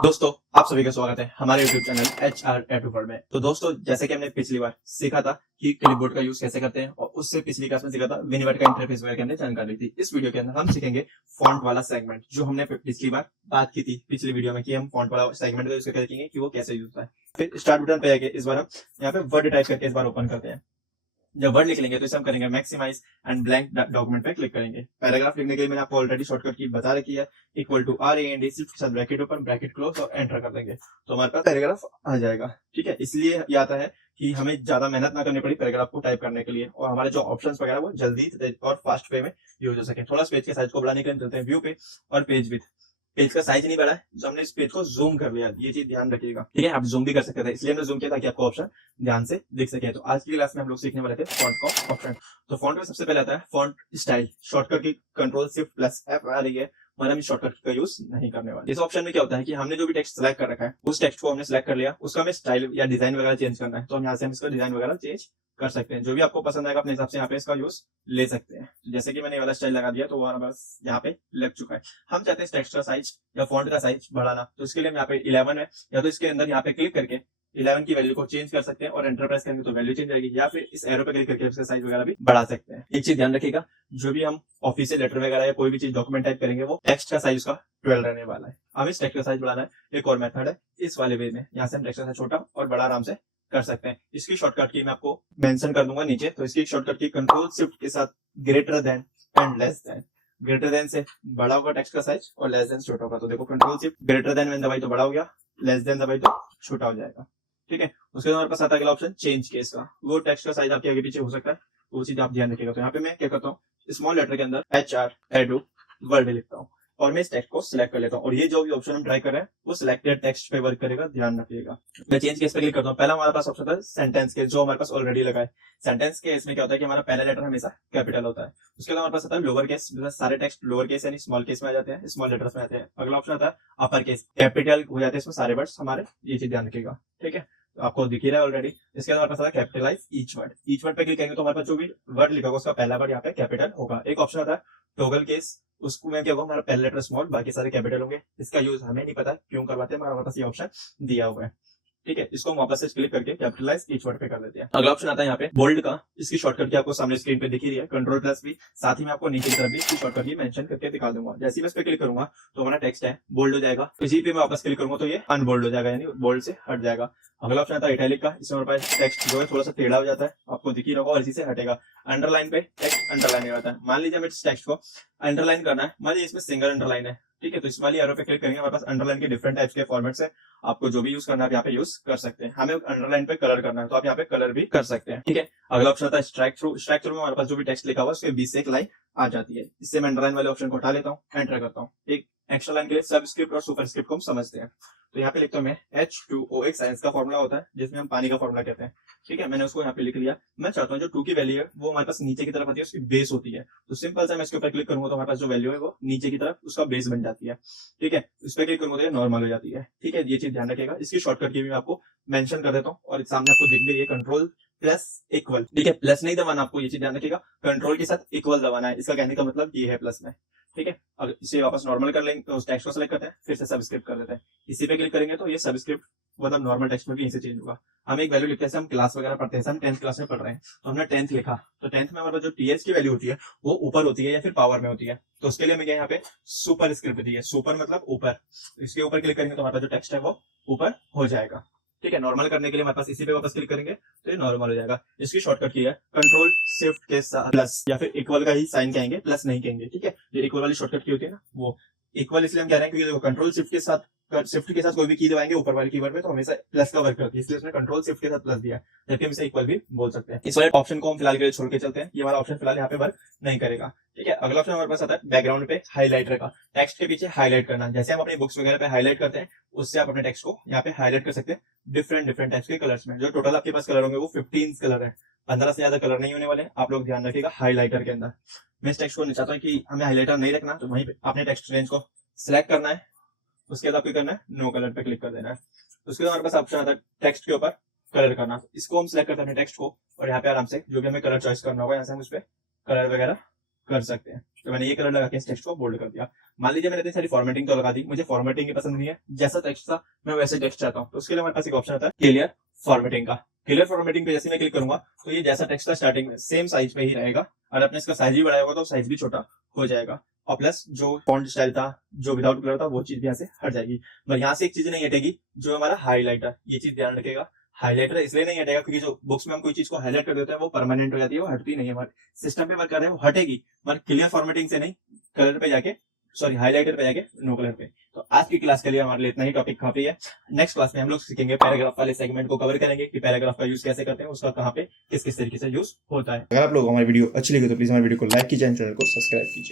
दोस्तों, आप सभी का स्वागत है हमारे YouTube channel HR Tattoo World में। तो दोस्तों, जैसे कि हमने पिछली बार सीखा था कि क्लिपबोर्ड का यूज कैसे करते हैं और उससे पिछली क्लास में सीखा था विनिवर्ड का इंटरफेस वगैरह की हमने जानकारी ली थी। इस वीडियो के अंदर हम सीखेंगे फॉन्ट वाला सेगमेंट, जो हमने पिछली बार बात की थी पिछली वीडियो में कि हम फॉन्ट वाला सेगमेंट का यूज करके देखेंगे कि वो कैसे यूज होता है। फिर स्टार्ट बटन पे आके इस बार हम यहाँ पे वर्ड टाइप करके इस बार ओपन करते हैं। जब वर्ड लिख लेंगे तो इसे हम करेंगे मैक्सिमाइज एंड ब्लैंक डॉक्यूमेंट पे क्लिक करेंगे। पैराग्राफ लिखने के लिए मैंने आपको ऑलरेडी शॉर्टकट की बता रखी है, इक्वल टू RAND सिर्फ के साथ ब्रैकेट ओपन ब्रैकेट क्लोज और एंटर कर देंगे तो हमारे पास पैराग्राफ आ जाएगा। ठीक है, इसलिए ये आता है कि हमें ज्यादा मेहनत ना करनी पड़ी पैराग्राफ को टाइप करने के लिए और हमारे जो ऑप्शंस वगैरह वो जल्दी और फास्ट वे में यूज हो सके। थोड़ा पेज के साइज को बढ़ाने के लिए चलते हैं व्यू पे और पेज विथ। पेज का साइज नहीं बढ़ा है तो हमने इस पेज को जूम कर लिया, ये चीज ध्यान रखिएगा। ठीक है, आप जूम भी कर सकते थे, इसलिए हमने जूम किया ताकि आपको ऑप्शन ध्यान से दिख सके। तो आज की क्लास में हम लोग सीखने वाले थे फॉन्ट का ऑप्शन। तो फॉन्ट में सबसे पहले आता है फॉन्ट स्टाइल। शॉर्टकट की Ctrl+Shift+F आ रही है, मगर हम इस शॉर्टकट का यूज नहीं करने वाले। इस ऑप्शन में क्या होता है कि हमने जो भी टेक्स्ट सेलेक्ट कर रखा है उस टेक्स्ट को हमने सेलेक्ट कर लिया, उसका हमें स्टाइल या डिजाइन वगैरह चेंज करना है तो हम यहाँ से हम इसका डिजाइन वगैरह चेंज कर सकते हैं। जो भी आपको पसंद आएगा अपने हिसाब से यहाँ पे इसका यूज ले सकते हैं। जैसे कि मैंने ये वाला स्टाइल लगा दिया तो वो हमारा बस यहाँ पे लग चुका है। हम चाहते हैं इस टेक्स्ट का साइज या फॉन्ट का साइज बढ़ाना, तो इसके लिए हम यहाँ पे 11 है या तो इसके अंदर यहाँ पे क्लिक करके 11 की वैल्यू को चेंज कर सकते हैं और एंटर प्रेस करेंगे तो वैल्यू चेंज आएगी, या फिर इस एरो पे क्लिक करके इसका साइज वगैरह भी बढ़ा सकते हैं। एक चीज ध्यान रखिएगा, जो भी हम ऑफिशियल लेटर वगैरह या कोई भी चीज डॉक्यूमेंट टाइप करेंगे वो टेक्स्ट का साइज उसका 12 रहने वाला है। हम इस टेक्स्ट का साइज बढ़ाना है, एक और मेथड है इस वाले वे में, यहाँ से हम टेक्स्ट का साइज छोटा और बड़ा आराम से कर सकते हैं। इसकी शॉर्टकट की मैं आपको मेंशन कर दूंगा नीचे, तो इसकी शॉर्टकट की Ctrl+Shift के साथ greater than and less than. Greater than से बड़ा होगा टेक्स्ट का साइज और लेस देन छोटा होगा, तो देखो Ctrl+Shift ग्रेटर देन में दबाई तो बड़ा हो गया, लेस देन दबाई तो छोटा हो जाएगा। ठीक है, उसके बाद हमारे पास आता है अगला ऑप्शन चेंज केस का। वो टेक्स्ट का साइज आपके आगे पीछे हो सकता है, वो चीज आप ध्यान रखिएगा। तो यहाँ पे मैं क्या करता हूँ, स्मॉल लेटर के अंदर HR Tattoo World लिखता हूँ और मैं इस टेक्स्ट को सिलेक्ट कर लेता हूँ और ये जो भी ऑप्शन हम ट्राई कर रहे हैं वो सिलेक्टेड टेक्स्ट पे वर्क करेगा, ध्यान रखिएगा। मैं चेंज केस पे क्लिक करता हूँ। पहला हमारे पास ऑप्शन था सेंटेंस केस, जो हमारे पास ऑलरेडी लगा है। सेंटेंस केस में क्या होता है कि हमारा पहला लेटर हमेशा कैपिटल होता है। उसके बाद हमारे पास आता है लोअर केस, सारे टेक्स्ट लोअर केस यानी स्मॉल केस में आ जाते हैं, स्मॉल लेटर्स में आते हैं। अगला ऑप्शन आता है अपर केस, कैपिटल हो जाते हैं इसमें सारे वर्ड्स हमारे, ये चीज ध्यान रखिएगा। ठीक है, तो आपको दिख ही रहा है ऑलरेडी। इसके बाद हमारे पास आता है capitalize each word. Each word पे क्लिक करेंगे तो हमारे पास जो भी वर्ड लिखा होगा उसका पहला वर्ड यहाँ पे कैपिटल होगा। एक ऑप्शन आता है टॉगल केस, उसको मैं क्या होगा हमारा पहला लेटर स्मॉल बाकी सारे कैपिटल होंगे। इसका यूज हमें नहीं पता क्यों करवाते हैं, हमारे पास ये ऑप्शन दिया हुआ है। ठीक है, इसको हम वापस से क्लिक करके कैपिटलाइज ईच वर्ड पे कर देते हैं। अगला ऑप्शन आता है यहाँ पे बोल्ड का। इसकी शॉर्टकट की आपको सामने स्क्रीन पे दिख ही रही है, Ctrl+V। साथ ही मैं आपको नीचे की तरफ भी इसकी शॉर्टकट की मेंशन करके दिखा दूंगा। जैसे ही मैं इस पे क्लिक करूंगा तो हमारा टेक्स्ट है बोल्ड हो जाएगा, इसी पे मैं वापस क्लिक करूंगा तो ये अनबोल्ड हो जाएगा, यानी बोल्ड से हट जाएगा। अगला ऑप्शन आता है इटैलिक का। इसमें हमारे पास टेक्स्ट जो है थोड़ा सा टेढ़ा हो जाता है, आपको दिख ही रहा होगा, और इसी से हटेगा। अंडरलाइन पे टेक्स्ट अंडरलाइन हो जाता है। मान लीजिए हमें इस टेक्स्ट को अंडरलाइन करना है, मान लीजिए इसमें सिंगल अंडरलाइन है। ठीक है, तो इस वाली एरो पे क्लिक करेंगे, हमारे पास अंडरलाइन के डिफरेंट टाइप्स के फॉर्मेट्स है, आपको जो भी यूज करना है यहाँ पे यूज कर सकते हैं। हमें अंडरलाइन पे कलर करना है तो आप यहाँ पे कलर भी कर सकते हैं। ठीक है, अगला ऑप्शन आता है स्ट्राइक थ्रू। स्ट्राइक थ्रू में हमारे पास जो भी टेक्स्ट लिखा हुआ है उसके बीच से एक लाइन आ जाती है। इससे मैं अंडरलाइन वाले ऑप्शन को उठा लेता हूँ, एंटर करता हूँ। एक एक्स्ट्रा लाइन के लिए सबस्क्रिप्ट और सुपरस्क्रिप्ट को हम समझते हैं, तो यहाँ पे लिखता हूँ मैं H2O, एक साइंस का फॉर्मूला होता है जिसमें हम पानी का फॉर्मूला कहते हैं। ठीक है, मैंने उसको यहाँ पे लिख लिया। मैं चाहता हूँ जो 2 की वैल्यू है वो हमारे पास नीचे की तरफ आती है, उसकी बेस होती है। तो सिंपल सा मैं इसके ऊपर क्लिक करूंगा तो हमारे पास जो वैल्यू है वो नीचे की तरफ उसका बेस बन जाती है। ठीक है, इस पर क्लिक करूंगा तो ये नॉर्मल हो जाती है। ठीक है, ये चीज ध्यान रखिएगा। इसकी शॉर्टकट की भी मैं आपको मेंशन कर देता हूँ और सामने आपको दिख भी रही है Ctrl+Equal। ठीक है, प्लस नहीं दबाना आपको, ये चीज ध्यान रखिएगा। कंट्रोल के साथ इक्वल दबाना है, इसका कहने का मतलब ये है प्लस में। ठीक है, अगर इसे वापस नॉर्मल कर लेंगे तो उस टेक्स्ट को सेलेक्ट करते हैं, फिर से सबस्क्रिप्ट कर देते हैं। इसी पे क्लिक करेंगे तो ये सबस्क्रिप्ट मतलब नॉर्मल टेक्स्ट में भी यहीं से चेंज होगा। हम एक वैल्यू लिखते हैं, हम क्लास वगैरह पढ़ते हैं, हम 10th क्लास में पढ़ रहे हैं तो हमने 10th लिखा, तो 10th में हमारे पास जो TH की वैल्यू होती है वो ऊपर होती है या फिर पावर में होती है, तो उसके लिए हमें यहाँ पे सुपर स्क्रिप्ट दी है। सुपर मतलब ऊपर, इसके ऊपर क्लिक करेंगे तो हमारे पास जो टेक्स्ट है वो ऊपर हो जाएगा। ठीक है, नॉर्मल करने के लिए हमारे पास इसी पे वापस क्लिक करेंगे तो ये नॉर्मल हो जाएगा। इसकी शॉर्टकट की है Ctrl+Shift के साथ प्लस, या फिर इक्वल का ही साइन कहेंगे, प्लस नहीं कहेंगे। ठीक है, जो इक्वल वाली शॉर्टकट की होती है ना वो इक्वल इसलिए हम कह रहे हैं क्योंकि देखो शिफ्ट के साथ कोई भी की दबाएंगे ऊपर वाले कीवर्ड में तो हमेशा प्लस का वर्क करती है, इसलिए उसने Ctrl+Shift के साथ प्लस दिया है, जबकि हम इसे इक्वल भी बोल सकते हैं। इस वाले ऑप्शन को हम फिलहाल के लिए छोड़ के चलते हैं, ये वाला ऑप्शन फिलहाल यहाँ पे वर्क नहीं करेगा। ठीक है, अगला ऑप्शन हमारे पास आता है बैकग्राउंड पे हाईलाइटर का। टेक्स्ट के पीछे हाईलाइट करना, जैसे हम अपनी बुक्स वगैरह पे हाईलाइट करते हैं उससे आप अपने टेक्स्ट को यहाँ पे हाईलाइट कर सकते हैं डिफरेंट टाइप्स के कलर्स में। जो टोटल आपके पास कलर होंगे वो 15 कलर है, 15 से ज्यादा कलर नहीं होने वाले, आप लोग ध्यान रखिएगा हाईलाइटर के अंदर। मैं इस टेक्स्ट को चाहता हूँ कि हमें हाईलाइटर नहीं रखना, तो वहीं पे अपने टेक्स्ट रेंज को सिलेक्ट करना है, उसके बाद आपको करना है नो कलर पे क्लिक कर देना है। उसके बाद हमारे पास ऑप्शन आता है टेक्स्ट के ऊपर कलर करना, इसको हम सिलेक्ट करते हैं टेक्स्ट को और यहाँ पे आराम से जो भी हमें कलर चॉइस करना होगा यहाँ से हम उस पर कलर वगैरह कर सकते हैं। तो मैंने ये कलर लगा के इस टेक्स्ट को बोल्ड कर दिया। मान लीजिए मैंने इतनी सारी फॉर्मेटिंग तो लगा दी, मुझे फॉर्मेटिंग की पसंद नहीं है, जैसा टेक्स्ट था मैं वैसे टेक्स्ट चाहता हूँ, तो उसके लिए हमारे पास एक ऑप्शन आता है क्लियर फॉर्मेटिंग का। क्लियर फॉर्मेटिंग पे जैसे मैं क्लिक करूंगा तो ये जैसा टेक्स्ट था स्टार्टिंग में सेम साइज पे ही रहेगा, और आपने इसका साइज भी बढ़ाया होगा तो साइज भी छोटा हो जाएगा, और प्लस जो फॉन्ट स्टाइल था, जो विदाउट कलर था, वो चीज भी यहाँ से हट जाएगी। पर यहाँ से एक चीज नहीं हटेगी, जो हमारा हाईलाइटर, ये चीज ध्यान रखेगा। हाईलाइटर इसलिए नहीं हटेगा क्योंकि जो बुक्स में हम कोई चीज को हाईलाइट कर देते हैं वो परमानेंट हो जाती है, वो हटती नहीं है। हमारे सिस्टम पे वर्क कर रहे हैं वो हटेगी, मगर क्लियर फॉर्मेटिंग से नहीं, कलर पे जाके, सॉरी हाईलाइटर पे जाके नो कलर पे। तो आज की क्लास के लिए हमारे लिए इतना ही टॉपिक काफी है। नेक्स्ट क्लास में हम लोग सीखेंगे पैराग्राफ वाले सेगमेंट को कवर करेंगे कि पैराग्राफ का यूज कैसे करते हैं, उसका कहाँ पे किस किस तरीके से यूज होता है। अगर आप लोग हमारी वीडियो अच्छी लगी तो प्लीज हमारी वीडियो को लाइक कीजिए, चैनल को सब्सक्राइब कीजिए।